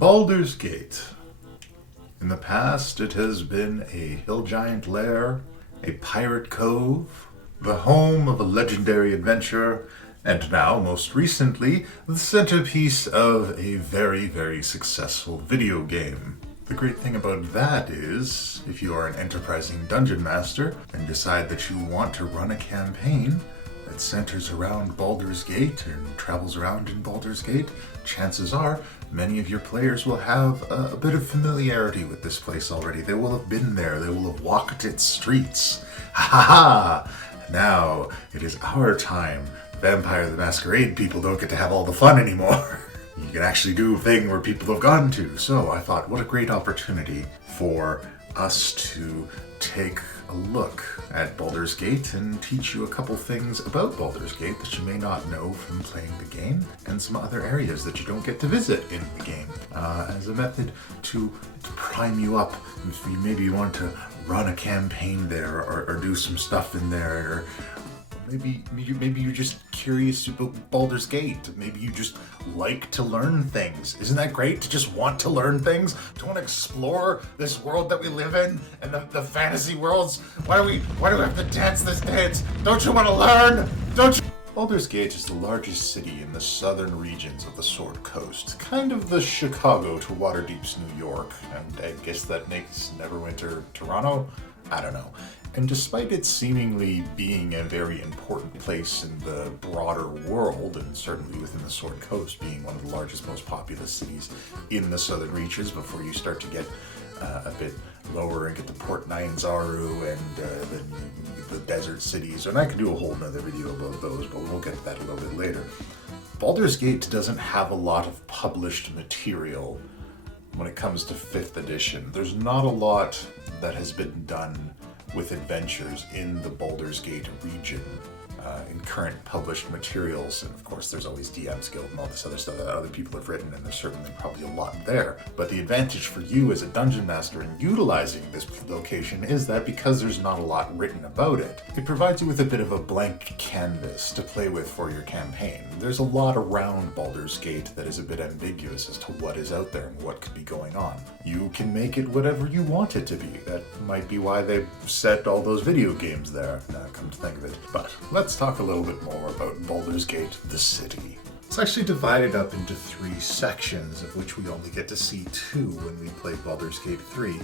Baldurs Gate. In the past, it has been a hill giant lair, a pirate cove, the home of a legendary adventurer, and now, most recently, the centerpiece of a very, very successful video game. The great thing about that is, if you are an enterprising dungeon master and decide that you want to run a campaign that centers around Baldur's Gate and travels around in Baldur's Gate, chances are many of your players will have a bit of familiarity with this place already. They will have been there. They will have walked its streets. Ha ha ha! Now it is our time. Vampire the Masquerade people don't get to have all the fun anymore. You can actually do a thing where people have gone to. So I thought, what a great opportunity for us to take a look at Baldur's Gate and teach you a couple things about Baldur's Gate that you may not know from playing the game, and some other areas that you don't get to visit in the game, as a method to prime you up if you maybe want to run a campaign there or do some stuff in there, or maybe you're just curious about Baldur's Gate. Maybe you just like to learn things. Isn't that great to just want to learn things? To want to explore this world that we live in and the fantasy worlds? Why do we have to dance this dance? Don't you want to learn? Don't you? Baldur's Gate is the largest city in the southern regions of the Sword Coast. Kind of the Chicago to Waterdeep's New York. And I guess that makes Neverwinter Toronto? I don't know. And despite it seemingly being a very important place in the broader world, and certainly within the Sword Coast being one of the largest, most populous cities in the southern reaches, before you start to get a bit lower and get to Port Nyanzaru and the desert cities, and I could do a whole nother video about those, but we'll get to that a little bit later. Baldur's Gate doesn't have a lot of published material when it comes to 5th edition. There's not a lot that has been done with adventures in the Baldur's Gate region in current published materials. And of course there's always DM's Guild and all this other stuff that other people have written, and there's certainly probably a lot there. But the advantage for you as a dungeon master in utilizing this location is that because there's not a lot written about it, it provides you with a bit of a blank canvas to play with for your campaign. There's a lot around Baldur's Gate that is a bit ambiguous as to what is out there and what could be going on. You can make it whatever you want it to be. That might be why they set all those video games there, now come to think of it. But let's talk a little bit more about Baldur's Gate, the city. It's actually divided up into 3 sections, of which we only get to see 2 when we play Baldur's Gate 3.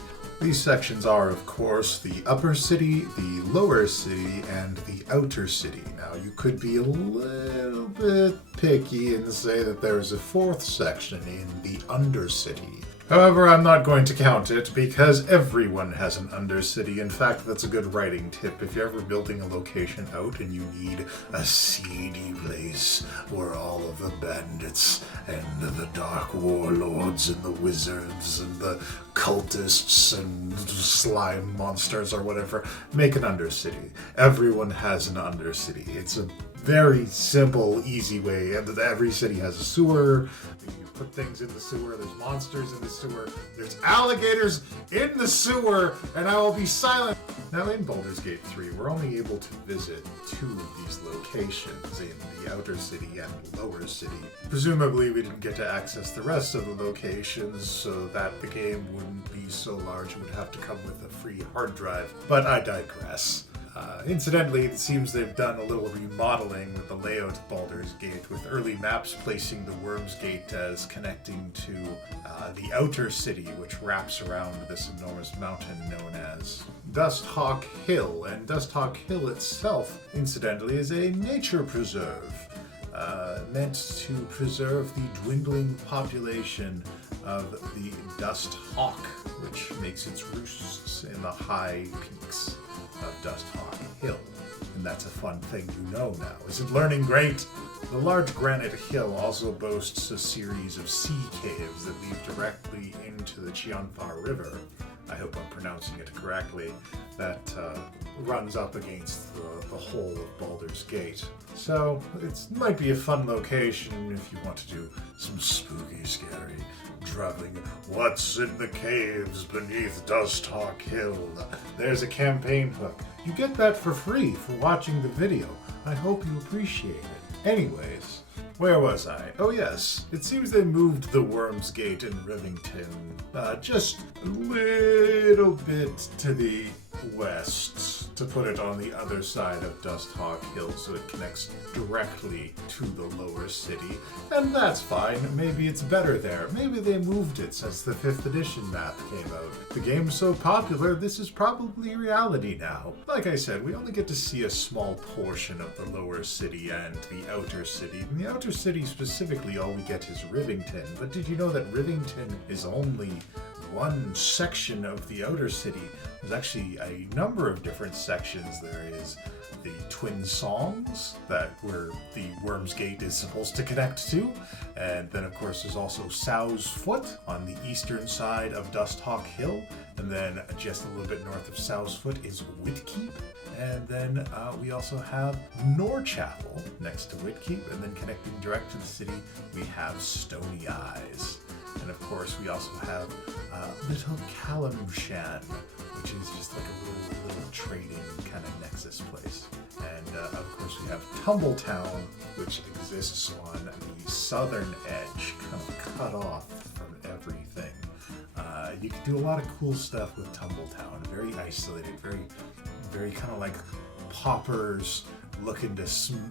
These sections are, of course, the upper city, the lower city, and the outer city. Now, you could be a little bit picky and say that there's a 4th section in the undercity. However, I'm not going to count it because everyone has an undercity. In fact, that's a good writing tip. If you're ever building a location out and you need a seedy place where all of the bandits and the dark warlords and the wizards and the cultists and slime monsters or whatever, make an undercity. Everyone has an undercity. It's a very simple, easy way. And every city has a sewer. You put things in the sewer. There's monsters in the sewer. There's alligators in the sewer. And I will be silent. Now in Baldur's Gate 3, we're only able to visit 2 of these locations, in the outer city and lower city. Presumably we didn't get to access the rest of the locations, so that the game wouldn't be so large it would have to come with a free hard drive. But I digress. Incidentally, it seems they've done a little remodeling with the layout of Baldur's Gate, with early maps placing the Worm's Gate as connecting to the outer city, which wraps around this enormous mountain known as Dusthawk Hill. And Dusthawk Hill itself, incidentally, is a nature preserve, meant to preserve the dwindling population of the Dust Hawk, which makes its roosts in the high peaks of Dusthawk Hill. And that's a fun thing you know now. Isn't learning great? The large granite hill also boasts a series of sea caves that lead directly into the Chianfar River. I hope I'm pronouncing it correctly. That runs up against the whole of Baldur's Gate. So it might be a fun location if you want to do some spooky, scary traveling. What's in the caves beneath Dusthawk Hill? There's a campaign hook. You get that for free for watching the video. I hope you appreciate it. Anyways, Where was I? Oh yes, it seems they moved the Worms Gate in Rivington just a little bit to the west to put it on the other side of Dusthawk Hill so it connects directly to the lower city. And that's fine, maybe it's better there. Maybe they moved it since the 5th edition map came out. The game's so popular, this is probably reality now. Like I said, we only get to see a small portion of the lower city and the outer city. In the outer city specifically, all we get is Rivington. But did you know that Rivington is only one section of the outer city? There's actually a number of different sections. There is the Twin Songs, that where the Worms Gate is supposed to connect to, and then of course there's also Sow's Foot on the eastern side of Dusthawk Hill, and then just a little bit north of Sow's Foot is Whitkeep, and then we also have Norchapel next to Whitkeep, and then connecting direct to the city we have Stony Eyes. And of course, we also have Little Calamshan, which is just like a little trading kind of nexus place. And of course, we have Tumbletown, which exists on the southern edge, kind of cut off from everything. You can do a lot of cool stuff with Tumbletown. Very isolated, very kind of like paupers looking to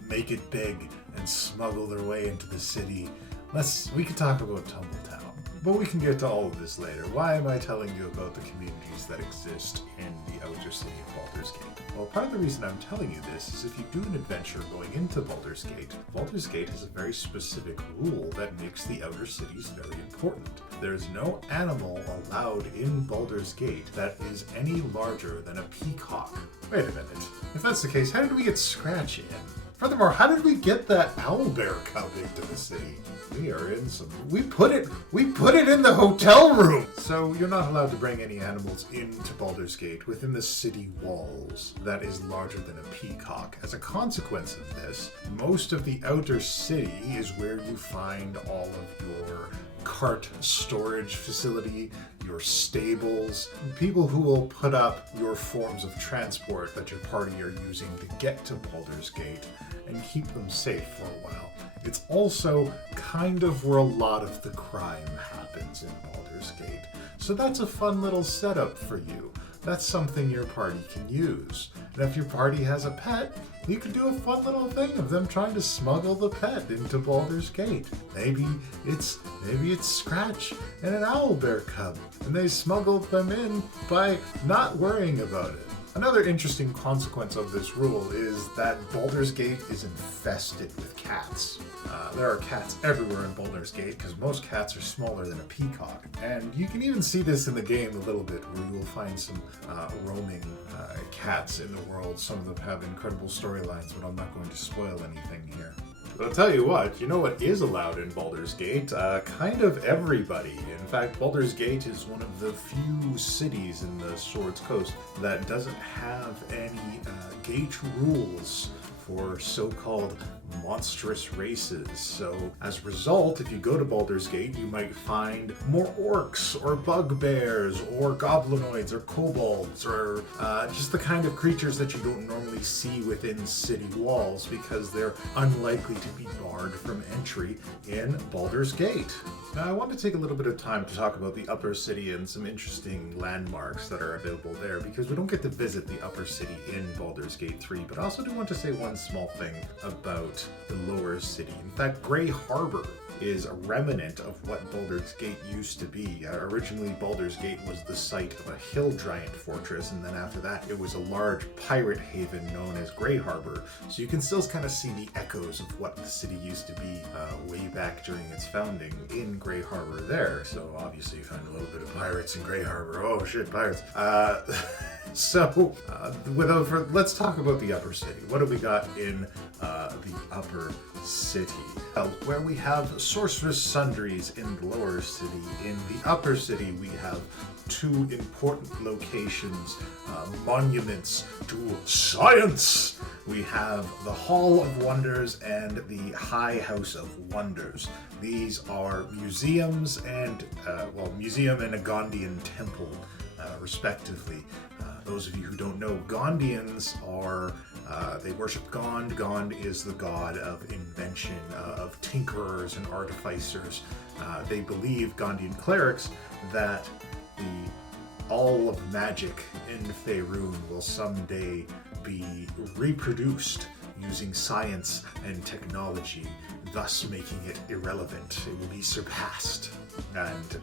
make it big and smuggle their way into the city. We can talk about Tumbletown, but we can get to all of this later. Why am I telling you about the communities that exist in the outer city of Baldur's Gate? Well, part of the reason I'm telling you this is if you do an adventure going into Baldur's Gate has a very specific rule that makes the outer cities very important. There's no animal allowed in Baldur's Gate that is any larger than a peacock. Wait a minute. If that's the case, how did we get Scratch in? Furthermore, how did we get that owlbear cub into the city? We are in some... We put it in the hotel room! So you're not allowed to bring any animals into Baldur's Gate within the city walls that is larger than a peacock. As a consequence of this, most of the outer city is where you find all of your cart storage facility, your stables, people who will put up your forms of transport that your party are using to get to Baldur's Gate and keep them safe for a while. It's also kind of where a lot of the crime happens in Baldur's Gate. So that's a fun little setup for you. That's something your party can use. And if your party has a pet, you could do a fun little thing of them trying to smuggle the pet into Baldur's Gate. Maybe it's Scratch and an owlbear cub, and they smuggled them in by not worrying about it. Another interesting consequence of this rule is that Baldur's Gate is infested with cats. There are cats everywhere in Baldur's Gate because most cats are smaller than a peacock. And you can even see this in the game a little bit where you will find some roaming cats in the world. Some of them have incredible storylines, but I'm not going to spoil anything here. But I'll tell you what is allowed in Baldur's Gate? Kind of everybody. In fact, Baldur's Gate is one of the few cities in the Swords Coast that doesn't have any gate rules for so-called monstrous races. So as a result, if you go to Baldur's Gate, you might find more orcs or bugbears or goblinoids or kobolds or just the kind of creatures that you don't normally see within city walls because they're unlikely to be barred from entry in Baldur's Gate. Now I want to take a little bit of time to talk about the upper city and some interesting landmarks that are available there because we don't get to visit the upper city in Baldur's Gate 3, but I also do want to say one small thing about the lower city. In fact, Grey Harbor is a remnant of what Baldur's Gate used to be. Originally, Baldur's Gate was the site of a hill giant fortress, and then after that, it was a large pirate haven known as Grey Harbor. So you can still kind of see the echoes of what the city used to be way back during its founding in Grey Harbor there. So obviously, you find a little bit of pirates in Grey Harbor. Oh shit, pirates. Let's talk about the upper city. What do we got in the upper city? Where we have sorceress sundries in the lower city. In the upper city, we have two important locations, monuments to science. We have the Hall of Wonders and the High House of Wonders. These are museums and museum and a Gondian temple respectively. Those of you who don't know, Gondians are, they worship Gond. Gond is the god of invention, of tinkerers and artificers. They believe, Gondian clerics, that all of magic in Faerun will someday be reproduced using science and technology, thus making it irrelevant. It will be surpassed. And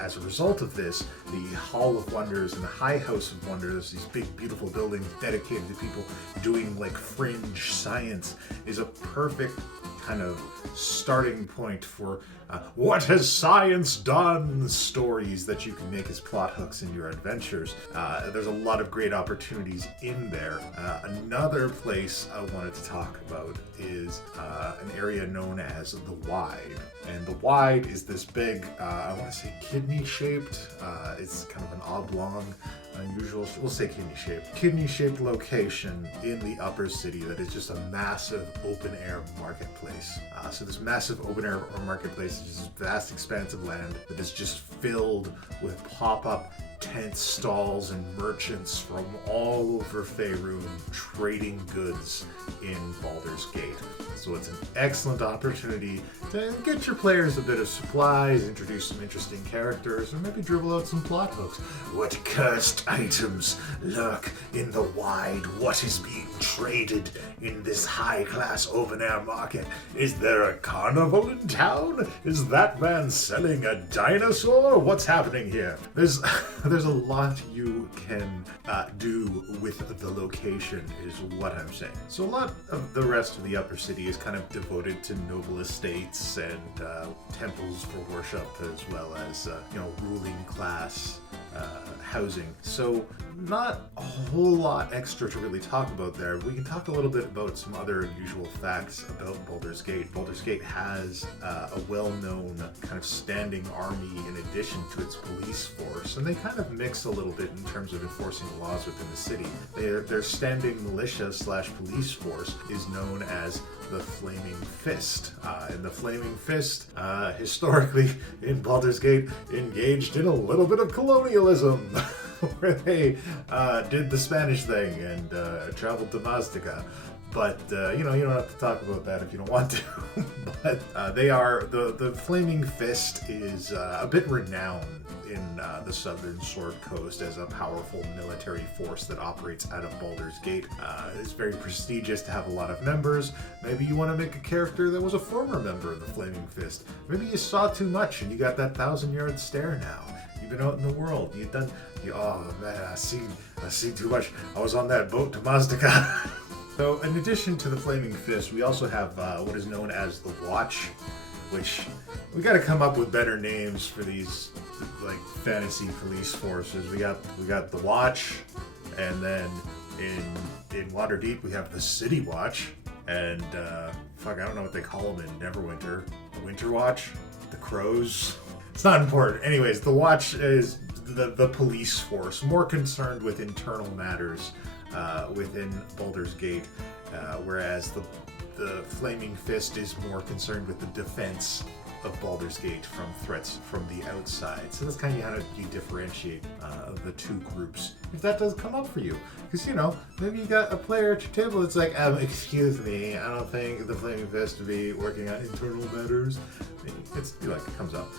as a result of this, the Hall of Wonders and the High House of Wonders, these big, beautiful buildings dedicated to people doing like fringe science, is a perfect kind of starting point for what has science done stories that you can make as plot hooks in your adventures. There's a lot of great opportunities in there. Another place I wanted to talk about is an area known as the Wide. And the Wide is this big, I want to say kidney-shaped, it's kind of an oblong, unusual, we'll say kidney-shaped location in the upper city that is just a massive open-air marketplace. So this massive open-air marketplace is this vast expanse of land that is just filled with pop-up tent stalls and merchants from all over Faerun trading goods in Baldur's Gate. So it's an excellent opportunity to get your players a bit of supplies, introduce some interesting characters, or maybe dribble out some plot hooks. What cursed items lurk in the Wide? What is being traded in this high-class open-air market? Is there a carnival in town? Is that man selling a dinosaur? What's happening here? There's a lot you can do with the location, is what I'm saying. So a lot of the rest of the upper city is kind of devoted to noble estates and temples for worship, as well as ruling class housing. So not a whole lot extra to really talk about there. We can talk a little bit about some other unusual facts about Baldur's Gate. Baldur's Gate has a well-known kind of standing army in addition to its police force, and they kind of mix a little bit in terms of enforcing the laws within the city. Their standing militia / police force is known as the Flaming Fist. And the Flaming Fist, historically in Baldur's Gate, engaged in a little bit of colonialism, where they did the Spanish thing and traveled to Mazdaga. But, you don't have to talk about that if you don't want to. But they are, the Flaming Fist is a bit renowned in the southern Sword Coast as a powerful military force that operates out of Baldur's Gate. It's very prestigious to have a lot of members. Maybe you want to make a character that was a former member of the Flaming Fist. Maybe you saw too much and you got that 1,000-yard stare now. You've been out in the world. Oh man, I seen too much. I was on that boat to Mazdaga. So, in addition to the Flaming Fist, we also have what is known as the Watch, which we got to come up with better names for these like fantasy police forces. We got the Watch, and then in Waterdeep we have the City Watch, and I don't know what they call them in Neverwinter. The Winter Watch, the Crows. It's not important. Anyways, the Watch is the police force, more concerned with internal matters within Baldur's Gate, whereas the Flaming Fist is more concerned with the defense of Baldur's Gate from threats from the outside. So that's kind of how you differentiate the two groups, if that does come up for you. Because, maybe you got a player at your table that's like, excuse me, I don't think the Flaming Fist would be working on internal matters. It comes up.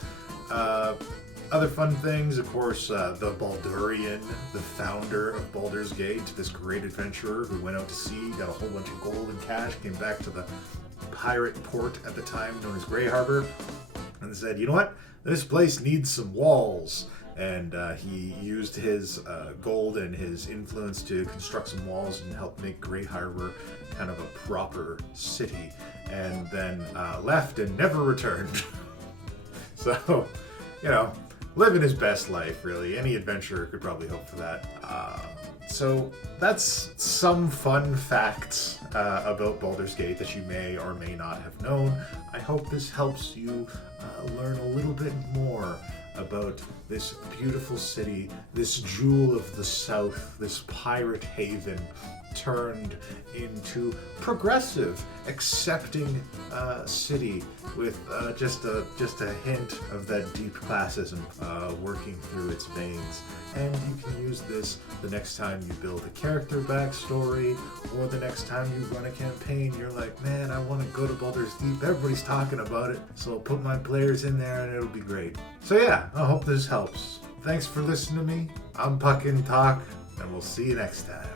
Other fun things, of course, the Baldurian, the founder of Baldur's Gate, this great adventurer who went out to sea, got a whole bunch of gold and cash, came back to the pirate port at the time known as Grey Harbor, and said, you know what, this place needs some walls. And he used his gold and his influence to construct some walls and help make Grey Harbor kind of a proper city, and then left and never returned. So, living his best life, really. Any adventurer could probably hope for that. So that's some fun facts about Baldur's Gate that you may or may not have known. I hope this helps you learn a little bit more about this beautiful city, this jewel of the south, this pirate haven, turned into progressive, accepting city with just a hint of that deep classism working through its veins. And you can use this the next time you build a character backstory, or the next time you run a campaign. You're like, man, I want to go to Baldur's Gate. Everybody's talking about it, so I'll put my players in there and it'll be great. So yeah, I hope this helps. Thanks for listening to me. I'm Puck and Talk, and we'll see you next time.